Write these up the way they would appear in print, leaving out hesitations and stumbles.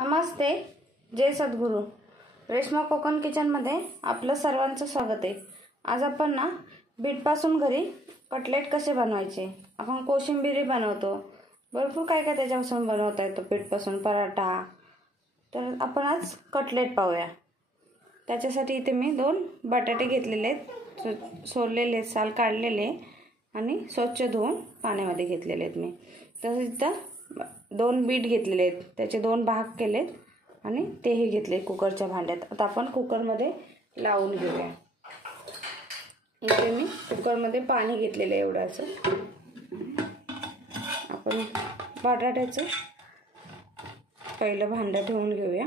नमस्ते, जय सद्गुरू. रेश्मा कोकण किचनमध्ये आपलं सर्वांचं स्वागत आहे. आज आपण ना बीटपासून घरी कटलेट कसे बनवायचे, आपण कोशिंबिरी बनवतो, भरपूर काय काय त्याच्यापासून बनवता येतो, बीटपासून पराठा. तर आपण आज कटलेट पाहूया. त्याच्यासाठी इथे मी 2 बटाटे घेतलेले आहेत, सोललेले, साल काढलेले आणि स्वच्छ धुवून पाण्यामध्ये घेतलेले आहेत मी. तसेच इथं 2 बीट घेतलेले आहेत, त्याचे 2 भाग केलेत आणि तेही घेतले कुकरच्या भांड्यात. आता आपण कुकरमध्ये लावून घेऊया. इथे मी कुकरमध्ये पाणी घेतलेलं आहे एवढं असं. आपण बटाट्याचं पहिलं भांडं ठेवून घेऊया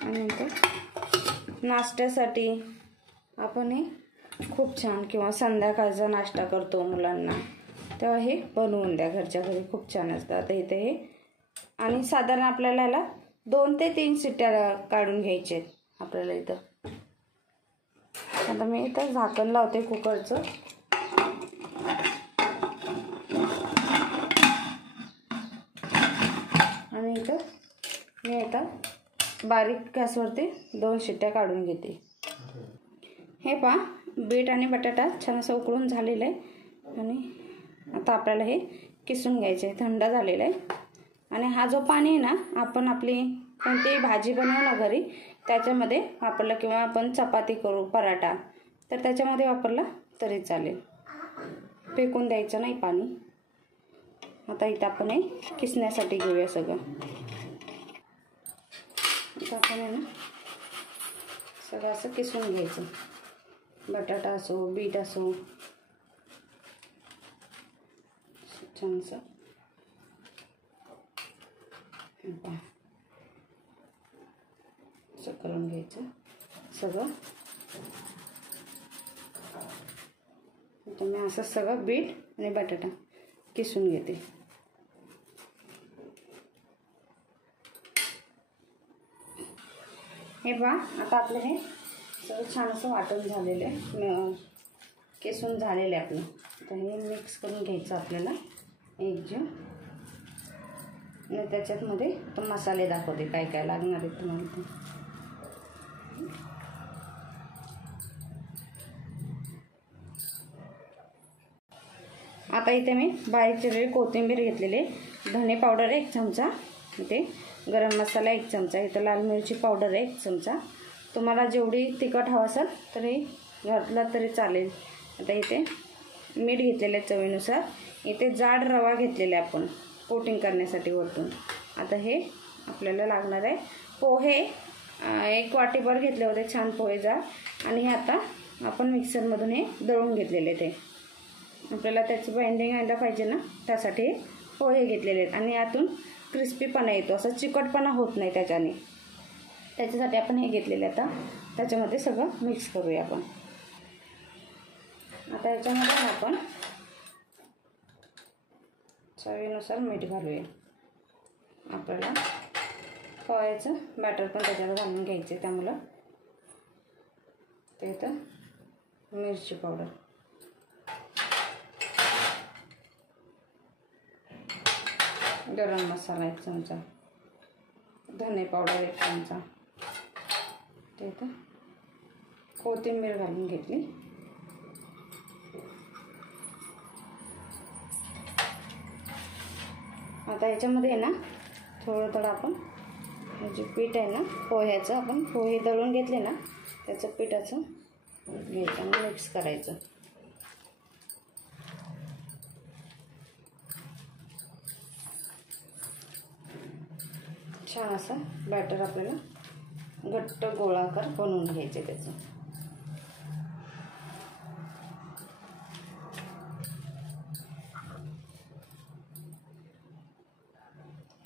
आणि नंतर नाश्त्यासाठी आपण हे खूप छान, किंवा संध्याकाळचा नाश्ता करतो मुलांना तेव्हा हे बनवून द्या, घरच्या घरी खूप छान असतं. आता इथे हे, आणि साधारण आपल्याला याला 2 ते 3 शिट्ट्या काढून घ्यायचे आहेत आपल्याला इथं. आता मी इथं झाकण लावते कुकरचं. आणि इथं मी आता बारीक गॅसवरती 2 शिट्ट्या काढून घेते. हे पहा, बीट आणि बटाटा छान असं उकळून झालेलं आहे आणि आता आपल्याला हे किसून घ्यायचे आहे. थंड झालेलं आहे. आणि हा जो पाणी आहे ना, आपण आपली कोणतीही भाजी बनवू ना घरी त्याच्यामध्ये वापरला, किंवा आपण चपाती करू, पराठा, तर त्याच्यामध्ये वापरला तरी चालेल. फेकून द्यायचं नाही पाणी. आता इथं आपण हे किसण्यासाठी घेऊया सगळं. आता आपण आहे ना सगळं असं किसून घ्यायचं. बटाटा असो, बीट असो, छानसं असं करून घ्यायचं सगळं. आता मी असं सगळं बीट आणि बटाटा किसून घेते. हे पहा, आता आपलं हे सगळं छान असं वाटून झालेलं आहे, किसून झालेलं आहे आपलं. आता हे मिक्स करून घ्यायचं आपल्याला एकजीव. आणि त्याच्यातमध्ये तो मसाले दाखवते काय काय लागणार आहेत तुम्हाला. आता इथे मी बारीक चिरलेली कोथिंबीर घेतलेली, धने पावडर 1 चमचा, इथे गरम मसाला 1 चमचा, इथं लाल मिरची पावडर 1 चमचा. तुम्हाला जेवढी तिखट हवं असेल तरी घातला तरी चालेल. आता इथे मीठ घेतलेलं आहे चवीनुसार. इथे जाड रवा घेतलेला आहे आपण कोटिंग करण्यासाठी वरतून. आता हे आपल्याला लागणार आहे. पोहे 1 वाटीभर घेतले होते, छान पोहे जाड. आणि हे आता आपण मिक्सरमधून हे दळून घेतलेले ते. आपल्याला त्याचं बाइंडिंग व्हायला पाहिजे ना, त्यासाठी पोहे घेतलेले आहेत. आणि यातून क्रिस्पीपणा येतो, असं चिकटपणा होत नाही त्याच्याने. त्याच्यासाठी आपण हे घेतलेले. आता त्याच्यामध्ये सगळं मिक्स करूया आपण. आता याच्यामध्ये आपण चवीनुसार मीठ घालूया. आपल्याला पोह्याचं बॅटर पण त्याच्यात घालून घ्यायचं आहे, त्यामुळं ते तर मिरची पावडर, गरम मसाला 1 चमचा, धने पावडर 1 चमचा, ते तर कोथिंबीर घालून घेतली. आता याच्यामध्ये आहे ना थोडं थोडं आपण जे पीठ आहे ना पोह्याचं, आपण पोहे दळून घेतले ना त्याचं पिठाचं घ्यायचं आणि मिक्स करायचं. छान असं बॅटर आपल्याला घट्ट गोळाकार बनवून घ्यायचे त्याचं.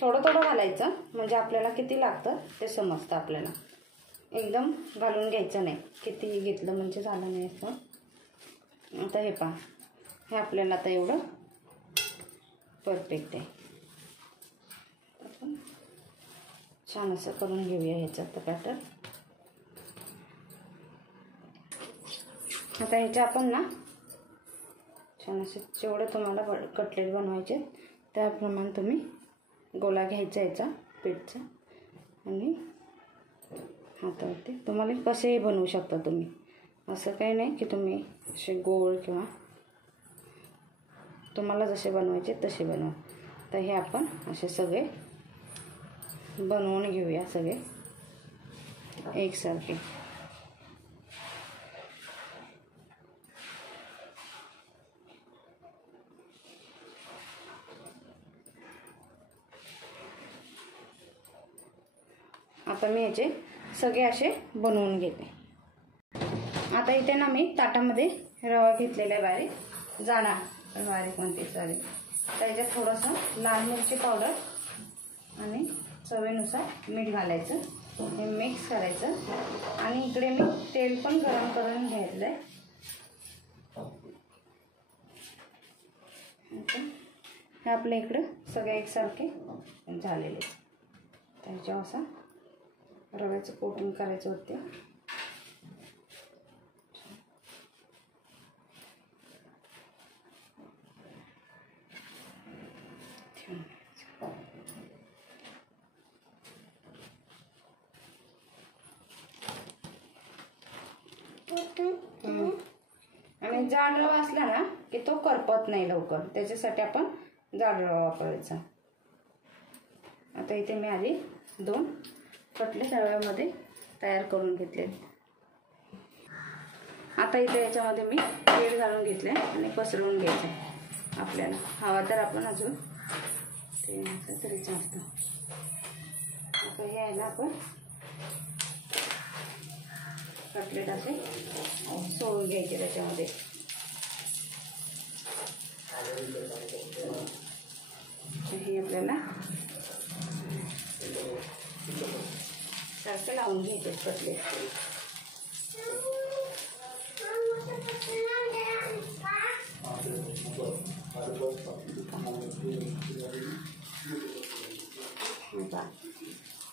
थोडं थोडं घालायचं, म्हणजे आपल्याला किती लागतं ते समजतं आपल्याला. एकदम घालून घ्यायचं नाही, कितीही घेतलं म्हणजे झालं नाही असं. आता हे पहा, हे आपल्याला आता एवढं परफेक्ट आहे. आपण छान असं करून घेऊया ह्याच्यात बॅटर. आता ह्याच्या आपण ना छान असं जेवढं तुम्हाला कटलेट बनवायचे त्याप्रमाणे तुम्ही गोळा घ्यायचा याचा पीठचा आणि हातावरती तुम्हाला कसेही बनवू शकता तुम्ही. असं काही नाही की तुम्ही असे गोल किंवा तुम्हाला जसे बनवायचे तसे बनवा. तर हे आपण असे सगळे बनवून घेऊया सगळे एकसारखे. आता मी याचे सगळे असे बनवून घेते. आता इथे ना मी ताटामध्ये रवा घेतलेला आहे बारीक, जाडा बारीक म्हणते सॉरी. त्याच्यात थोडंसं लाल मिरची पावडर आणि चवीनुसार मीठ घालायचं. हे मिक्स करायचं आणि इकडे मी तेल पण गरम करून घेतलं आहे. हे आपल्या इकडं सगळे एकसारखे झालेले. त्याच्यावर असं रव्याचं कोटिंग करायचं होते. आणि जाड रवा असला ना की तो करपत नाही लवकर, त्याच्यासाठी आपण जाड रवा वापरायचा. आता इथे मी आधी 2 कटलेट रव्यामध्ये तयार करून घेतले. आता इथे याच्यामध्ये मी तेल घालून घेतले आणि पसरवून घ्यायचं. आपल्याला हवा तर आपण अजून ते तरी चालतं. आता हे आहे ना आपण कटलेट असे सोडून घ्यायचे त्याच्यामध्ये. हे आपल्याला सारखे लावून घ्यायचे कटलेट.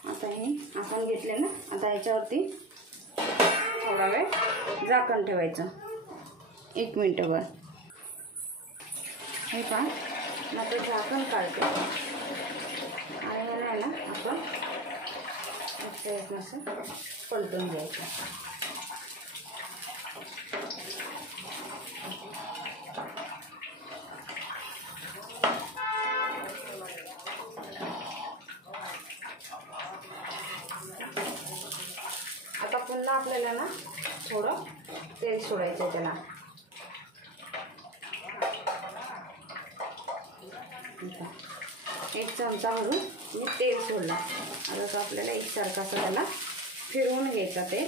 आता हे आपण घेतले ना, आता याच्यावरती थोडा वेळ झाकण ठेवायचं 1 मिनिटभर. हे पहा मग ते झाकण काढते आणि याला आहे ना आपण असं पलटून घ्यायचं. आता पुन्हा आपल्याला ना थोडं तेल सोडायचं त्याला. एक चमचा भरून मी तेल सोडला. आता तो आपल्याला एकसारखा असं त्याला फिरवून घ्यायचा ते.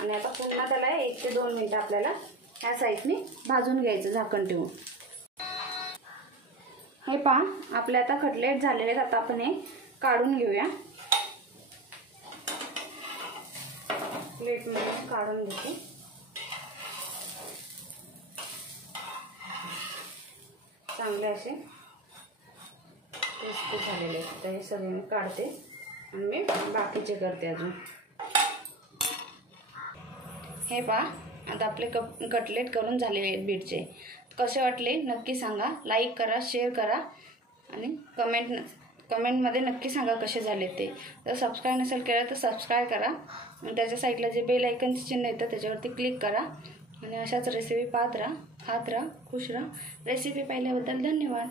आणि आता पुन्हा त्याला 1 ते 2 मिनिटं आपल्याला ह्या साईडने भाजून घ्यायचं झाकण ठेवून. हे पहा आपले आता कटलेट झालेले आहेत. आता आपण हे काढून घेऊया. प्लेटमध्ये काढून घेते. चांगले असे क्रिस्पी झालेले आहेत. तर हे सगळे मी काढते आणि मी बाकीचे करते अजून. हे पहा आता आपले कटलेट करून झालेले आहेत बीटचे. कसे वाटले नक्की सांगा. लाईक करा, शेअर करा आणि कमेंटमध्ये नक्की सांगा कसे झाले ते. जर सबस्क्राईब नसेल केलं तर सबस्क्राईब करा आणि त्याच्या साईडला जे बेल आयकनचे चिन्ह येतं त्याच्यावरती क्लिक करा. आणि अशाच रेसिपी पाहत राहा, खात राहा, खुश राहा. रेसिपी पाहिल्याबद्दल धन्यवाद.